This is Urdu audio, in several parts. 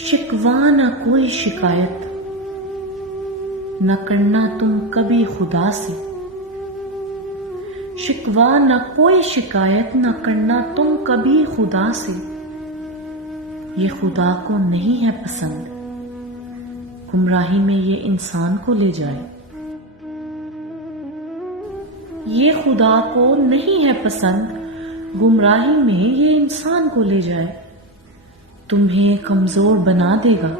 شکوہ نہ کوئی شکایت نہ کرنا تم کبھی خدا سے، شکوہ نہ کوئی شکایت نہ کرنا تم کبھی خدا سے، یہ خدا کو نہیں ہے پسند گمراہی میں یہ انسان کو لے جائے، یہ خدا کو نہیں ہے پسند گمراہی میں یہ انسان کو لے جائے، تمہیں کمزور بنا دے گا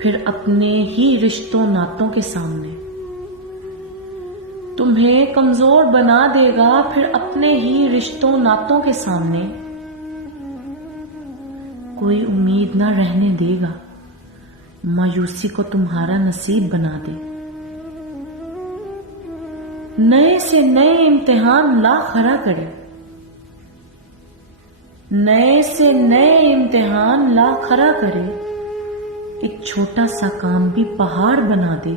پھر اپنے ہی رشتوں ناتوں کے سامنے، تمہیں کمزور بنا دے گا پھر اپنے ہی رشتوں ناتوں کے سامنے، کوئی امید نہ رہنے دے گا مایوسی کو تمہارا نصیب بنا دے، نئے سے نئے امتحان لا کھڑا کرے، نئے سے نئے امتحان لا کھڑا کرے، ایک چھوٹا سا کام بھی پہاڑ بنا دے،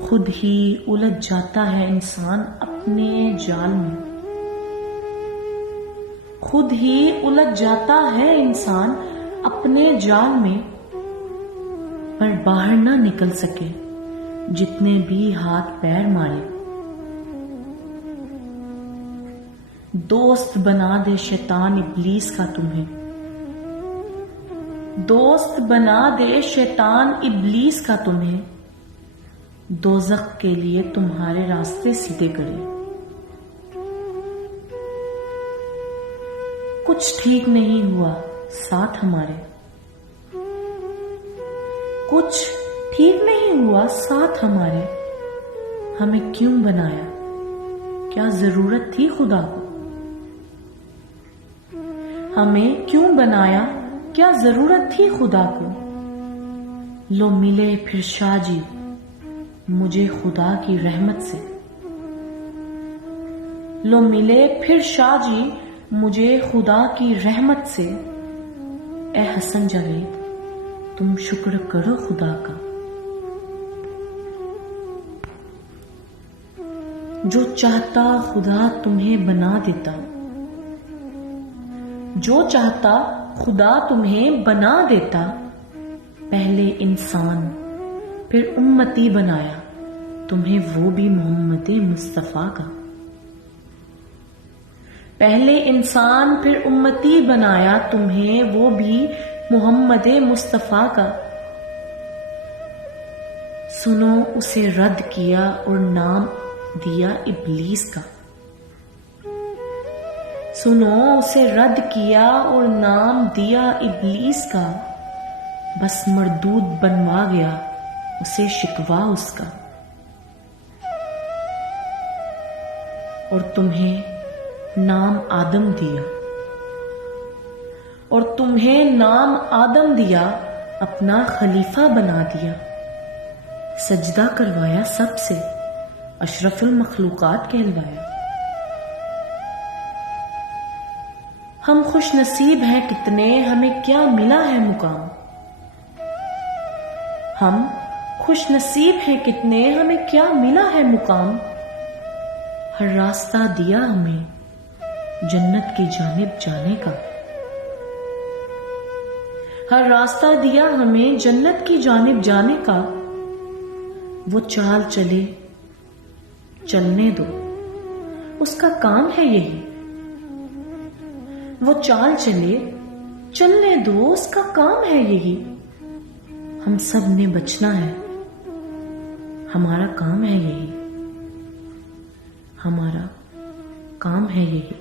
خود ہی الجھ جاتا ہے انسان اپنے جال میں، خود ہی الجھ جاتا ہے انسان اپنے جال میں، پر باہر نہ نکل سکے جتنے بھی ہاتھ پیر مارے، دوست بنا دے شیطان ابلیس کا تمہیں، دوست بنا دے شیطان ابلیس کا تمہیں، دوزخ کے لیے تمہارے راستے سیدھے کرے، کچھ ٹھیک نہیں ہوا ساتھ ہمارے، کچھ ٹھیک نہیں ہوا ساتھ ہمارے، ہمیں کیوں بنایا، کیا ضرورت تھی خدا کو، ہمیں کیوں بنایا کیا ضرورت تھی خدا کو، لو ملے پھر شاہ جی مجھے خدا کی رحمت سے، لو ملے پھر شاہ جی مجھے خدا کی رحمت سے، اے حسن جاوید تم شکر کرو خدا کا، جو چاہتا خدا تمہیں بنا دیتا، جو چاہتا خدا تمہیں بنا دیتا، پہلے انسان پھر امتی بنایا تمہیں وہ بھی محمد مصطفیٰ کا، پہلے انسان پھر امتی بنایا تمہیں وہ بھی محمد مصطفیٰ کا، سنو اسے رد کیا اور نام دیا ابلیس کا، سنو اسے رد کیا اور نام دیا ابلیس کا، بس مردود بنوا گیا اسے شکوہ اس کا، اور تمہیں نام آدم دیا، اور تمہیں نام آدم دیا، اپنا خلیفہ بنا دیا، سجدہ کروایا سب سے، اشرف المخلوقات کہلوایا، ہم خوش نصیب ہیں کتنے ہمیں کیا ملا ہے مقام، ہم خوش نصیب ہیں کتنے ہمیں کیا ملا ہے مقام، ہر راستہ دیا ہمیں جنت کی جانب جانے کا، ہر راستہ دیا ہمیں جنت کی جانب جانے کا، وہ چال چلے چلنے دو اس کا کام ہے یہی، وہ چال چلے چلنے دو اس کا کام ہے یہی، ہم سب نے بچنا ہے ہمارا کام ہے یہی، ہمارا کام ہے یہی۔